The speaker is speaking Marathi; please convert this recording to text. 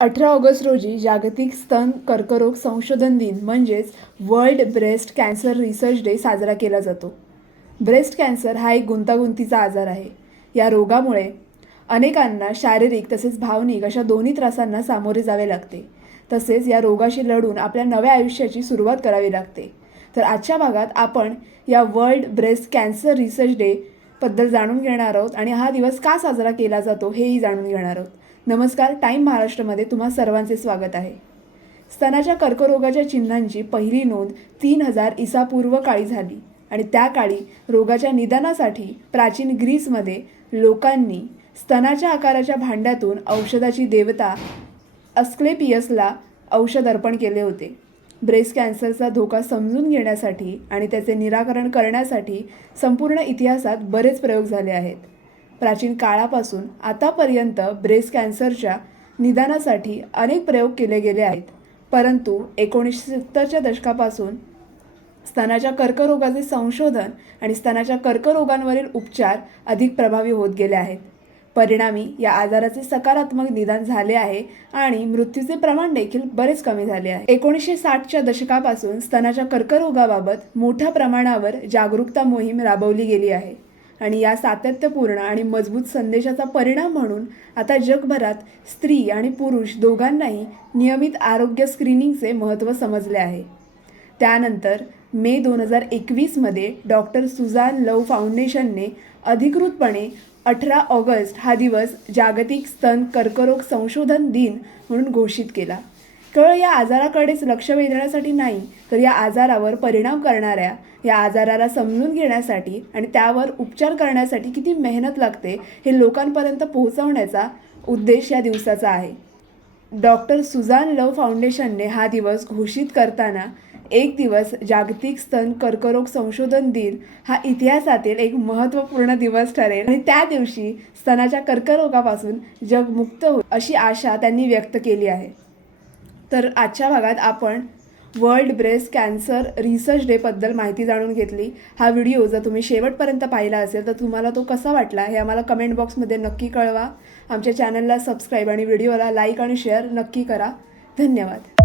अठरा ऑगस्ट रोजी जागतिक स्तन कर्करोग संशोधन दिन म्हणजेच world breast cancer research day साजरा केला जातो. ब्रेस्ट कॅन्सर हा एक गुंतागुंतीचा आजार आहे. या रोगामुळे अनेकांना शारीरिक तसेच भावनिक अशा दोन्ही त्रासांना सामोरे जावे लागते. तसेच या रोगाशी लढून आपल्या नव्या आयुष्याची सुरुवात करावी लागते. तर आजच्या भागात आपण या world breast cancer research day बद्दल जाणून घेणार आहोत आणि हा दिवस का साजरा केला जातो हेही जाणून घेणार आहोत. नमस्कार टाईम महाराष्ट्रामध्ये तुम्हा सर्वांचे स्वागत आहे. स्तनाच्या कर्करोगाच्या चिन्हांची पहिली नोंद तीन हजार इसापूर्व काळी झाली आणि त्या काळी रोगाच्या निदानासाठी प्राचीन ग्रीसमध्ये लोकांनी स्तनाच्या आकाराच्या भांड्यातून औषधाची देवता अस्क्लेपियसला औषध अर्पण केले होते. ब्रेस्ट कॅन्सरचा धोका समजून घेण्यासाठी आणि त्याचे निराकरण करण्यासाठी संपूर्ण इतिहासात बरेच प्रयोग झाले आहेत. प्राचीन काळापासून आतापर्यंत ब्रेस्ट कॅन्सरच्या निदानासाठी अनेक प्रयोग केले गेले आहेत. परंतु एकोणीसशे सत्तरच्या दशकापासून स्तनाच्या कर्करोगाचे संशोधन आणि स्तनाच्या कर्करोगांवरील उपचार अधिक प्रभावी होत गेले आहेत. परिणामी या आजाराचे सकारात्मक निदान झाले आहे आणि मृत्यूचे प्रमाण देखील बरेच कमी झाले आहे. एकोणीसशे साठच्या दशकापासून स्तनाच्या कर्करोगाबाबत मोठ्या प्रमाणावर जागरूकता मोहीम राबवली गेली आहे. आणि या सातत्यपूर्ण आणि मजबूत संदेशाचा परिणाम म्हणून आता जगभरात स्त्री आणि पुरुष दोघांनाही नियमित आरोग्य स्क्रीनिंगचे महत्त्व समजले आहे. त्यानंतर मे दोन हजार एकवीसमध्ये डॉक्टर सुजान लव फाउंडेशनने अधिकृतपणे अठरा ऑगस्ट हा दिवस जागतिक स्तन कर्करोग संशोधन दिन म्हणून घोषित केला. केवळ या आजाराकडेच लक्ष वेधण्यासाठी नाही तर या आजारावर परिणाम करणाऱ्या या आजाराला समजून घेण्यासाठी आणि त्यावर उपचार करण्यासाठी किती मेहनत लागते हे लोकांपर्यंत पोहोचवण्याचा उद्देश या दिवसाचा आहे. डॉक्टर सुजान लव फाउंडेशनने हा दिवस घोषित करताना एक दिवस जागतिक स्तन कर्करोग संशोधन दिन हा इतिहासातील एक महत्त्वपूर्ण दिवस ठरेल आणि त्या दिवशी स्तनाच्या कर्करोगापासून जग मुक्त होईल अशी आशा त्यांनी व्यक्त केली आहे. तर आजच्या भागात आपण वर्ल्ड ब्रेस्ट कॅन्सर रिसर्च डेबद्दल माहिती जाणून घेतली. हा व्हिडिओ जर तुम्ही शेवटपर्यंत पाहिला असेल तर तुम्हाला तो कसा वाटला हे आम्हाला कमेंट बॉक्समध्ये नक्की कळवा. आमच्या चॅनलला सबस्क्राईब आणि व्हिडिओला लाईक आणि शेअर नक्की करा. धन्यवाद.